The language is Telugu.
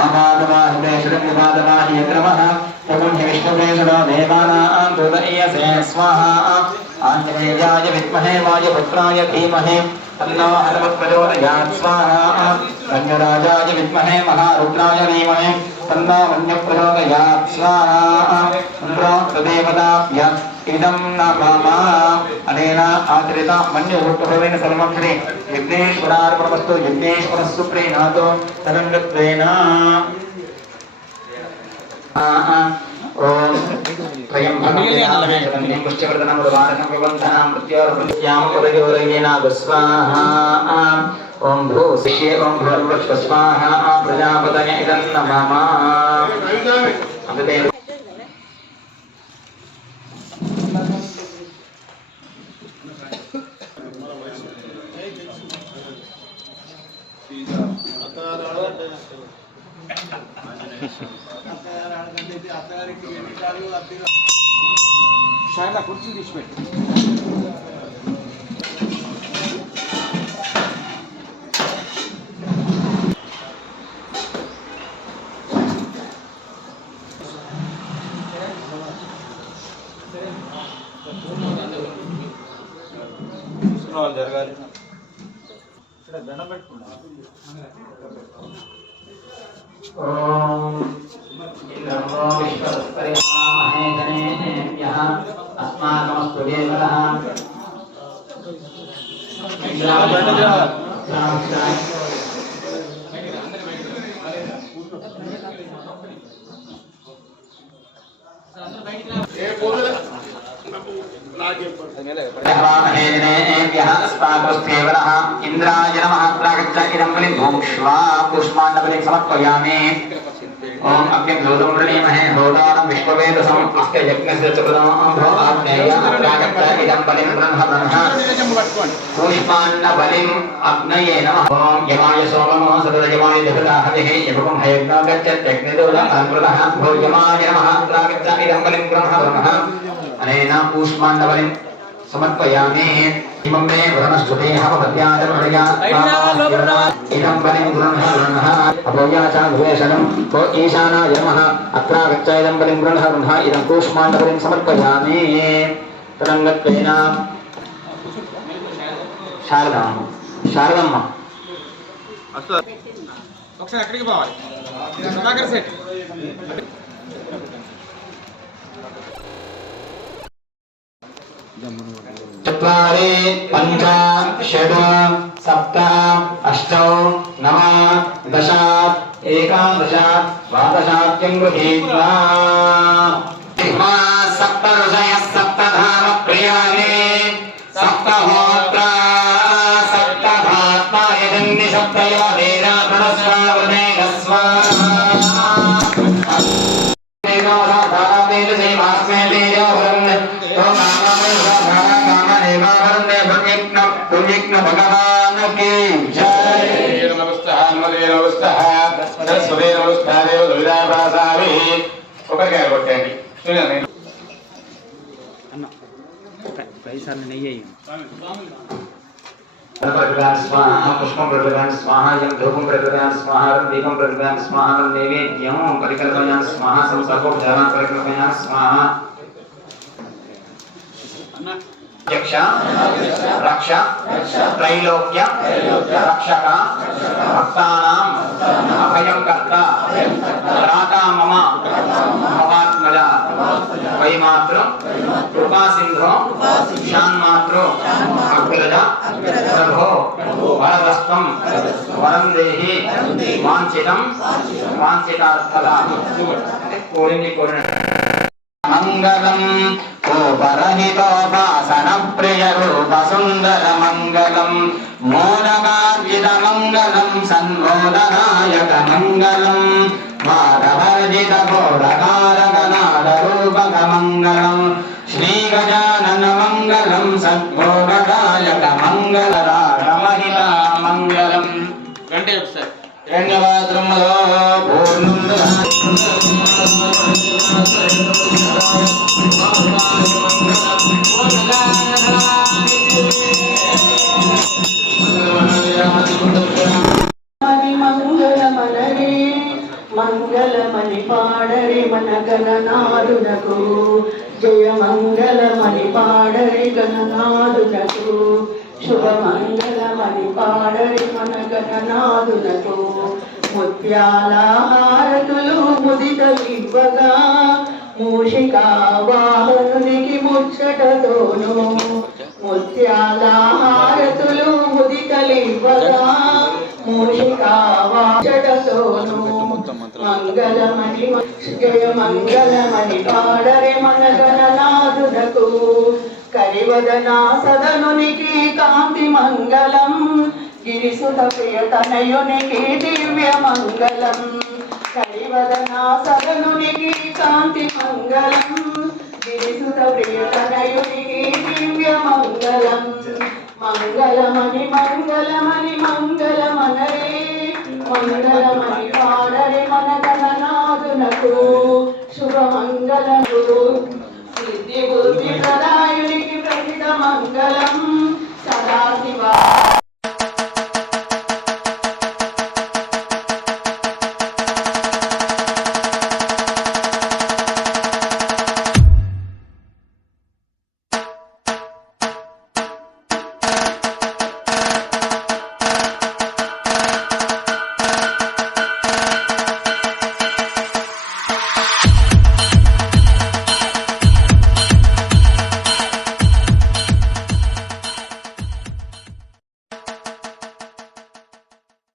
आवादवाहिदेशुरमुपादवाहियक्रमः तगुं हि विष्णुवेषणो देवानां दूतयसे स्वाहा आञ्जनेयाय विद्महे वायुपुत्राय धीमहि तन्नो हनुमत्प्रचोदयात् स्वाहा वन्यराजाय विद्महे महारुद्राय धीमहि तन्नो वन्यप्रचोदयात् स्वाहा इन्द्रोक्तदेवताभ्य इदं नमः अनेन आचरिता मन्युभूतभवेन सर्वं श्री यज्ञेश्वरार्पणमस्तु यज्ञेश्वरस्य प्रीणातो तदङ्गत्वेन ओम त्रयं भगवन्तं पुष्टिवर्धनं उद्वारकं प्रबन्धनं प्रत्योर्पश्याम पदयोरेना स्वाहा ओम भूषे ओम भूर्वक्ष स्वाहा प्रजापतये इदं नमः अमृते शायद कुर्सी తీసిపెట్టు సునాలు జరగాలి ఇక్కడ దండం పెట్టుకున్నా ओम इंद्रो विश्वस्परिमामहे गणेभ्यः अस्माकमस्तु देवतः इंद्राय नमः प्रागच्छ इदं बलिं भूक्ष्वा पुष्पाण्डबलिं समर्पयामि ओम अग्निं दूतं वृणीमहे होतानं विश्ववेदसम् अस्य यज्ञस्य चतुर्णाम्भो आग्नेय प्रागच्छ इदं बलिं ब्रह्मणः पुष्पाण्डबलिम् अग्नये नमः ओम यमाय सोमो सदयमाय देवताहतिः यमकं हयज्ञो गच्छत् यज्ञदूतं अमृतः भो यमाय नमः प्रागच्छ इदं बलिं ब्रह्मणः अनेन पुष्पाण्डबलिं समर्पयामि इमं मे वरुणस्तुतेः पद्यादमृया इदं बलिं गृह्णः अपोया च द्वेषणं को ईशानाय नमः अत्रागच्छ इदं बलिं गृह्णः इदं कूष्माण्डबलिं समर्पयामि तदङ्गत्वेन शारदम्म అసలు ఒకసారి ఎక్కడికి పోవాలి సుధాకర్ సెట్ चत्वारि पञ्च षड् सप्त अष्ट नव दश एकादश द्वादशाख्यं गृहीत्वा सप्त ऋषयः सप्तधाम प्रियाणि सप्तहोत्रा सप्तधात्मा यदन्ति सप्तयो वेदात्मनस्वावृते स्वाहा भगवान की जय नमस्कार सरस्वती नमस्कार కొబ్బరికాయ కొట్టండి అన్న పైసాన్ని నెయ్యి स्वाहा पुष्पं प्रकृतान् स्वाहा यं धूपं प्रकृतान् स्वाहा दीपं प्रकृतान् स्वाहा नैवेद्यं परिकल्पयान् स्वाहा संसर्गोपचारान् परिकल्पयान् स्वाहा यक्ष रक्ष त्रैलोक्य रक्षक भक्तानां अभयं कर्ता त्राता मम भवात्मजा वैमातृ कृपा सिंधु शान्मातृ अग्रज प्रभो वरदस्त्वं वरं देहि वाञ्छितं वाञ्छितार्थदा कोरिनि मंगलम कोपरहितोपासन प्रिय रूप सुंदर मंगलम मोदकार्जित मंगलम सन्मोदनायक मंगलम माधवर्जित घोरकारकनाद रूपक मंगलम श्री गजानन मंगलम सद्भोगदायक मंगल रागमहिता मंगलम घंटे ఒకసారి ధన్యవాదములో పూర్ణుందా మంగళమణి పాడరి మన గణనాదునకు జయ మంగళమణి పాడరి గణనాదునకు శుభ మంగళమణి పాడరి మన గణనాదునకు ముత్యాల హారతులు ముదితలివ్వగా మూషికా వాహనునికి ముచ్చటతోను ముత్యాల హారతులు ముదితలివ్వగా మూషికా వాచటతోను మంగళమణి జయ మంగళమణి పాడరే మన గణనాథునకు కరివదనా సదనునికి కాంతి మంగళం గిరిసుత ప్రియతనయునికి దివ్య మంగళం కరివదనా సదనునికి కాంతి మంగళం గిరిసుత ప్రియతనయునికి దివ్య మంగళం మంగళమణి మంగళమణి మంగళమనరే మంగళమణి